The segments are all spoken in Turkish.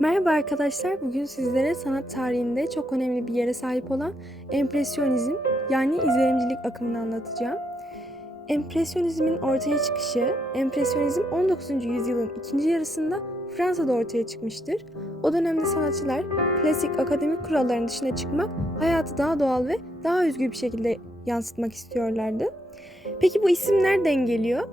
Merhaba arkadaşlar. Bugün sizlere sanat tarihinde çok önemli bir yere sahip olan empresyonizm yani izlenimcilik akımını anlatacağım. Empresyonizmin ortaya çıkışı, empresyonizm 19. yüzyılın ikinci yarısında Fransa'da ortaya çıkmıştır. O dönemde sanatçılar klasik akademik kuralların dışına çıkmak, hayatı daha doğal ve daha özgür bir şekilde yansıtmak istiyorlardı. Peki bu isim nereden geliyor?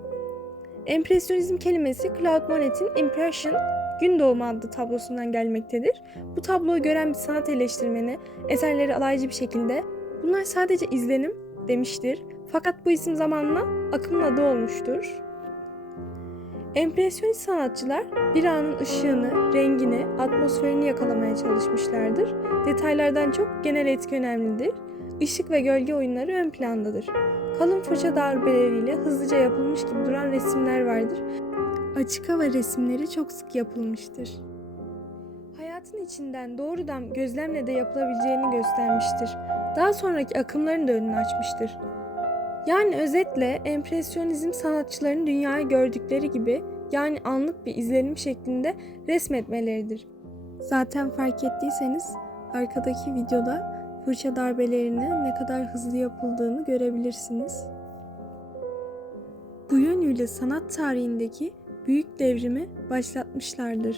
Empresyonizm kelimesi Claude Monet'in Impression Gün Doğumu adlı tablosundan gelmektedir. Bu tabloyu gören bir sanat eleştirmeni eserleri alaycı bir şekilde bunlar sadece izlenim demiştir. Fakat bu isim zamanla akımın adı olmuştur. Empresyonist sanatçılar bir anın ışığını, rengini, atmosferini yakalamaya çalışmışlardır. Detaylardan çok genel etki önemlidir. Işık ve gölge oyunları ön plandadır. Kalın fırça darbeleriyle hızlıca yapılmış gibi duran resimler vardır. Açık hava resimleri çok sık yapılmıştır. Hayatın içinden doğrudan gözlemle de yapılabileceğini göstermiştir. Daha sonraki akımların da önünü açmıştır. Yani özetle empresyonizm sanatçıların dünyayı gördükleri gibi yani anlık bir izlenim şeklinde resmetmeleridir. Zaten fark ettiyseniz arkadaki videoda fırça darbelerinin ne kadar hızlı yapıldığını görebilirsiniz. Bu yönüyle sanat tarihindeki büyük devrimi başlatmışlardır.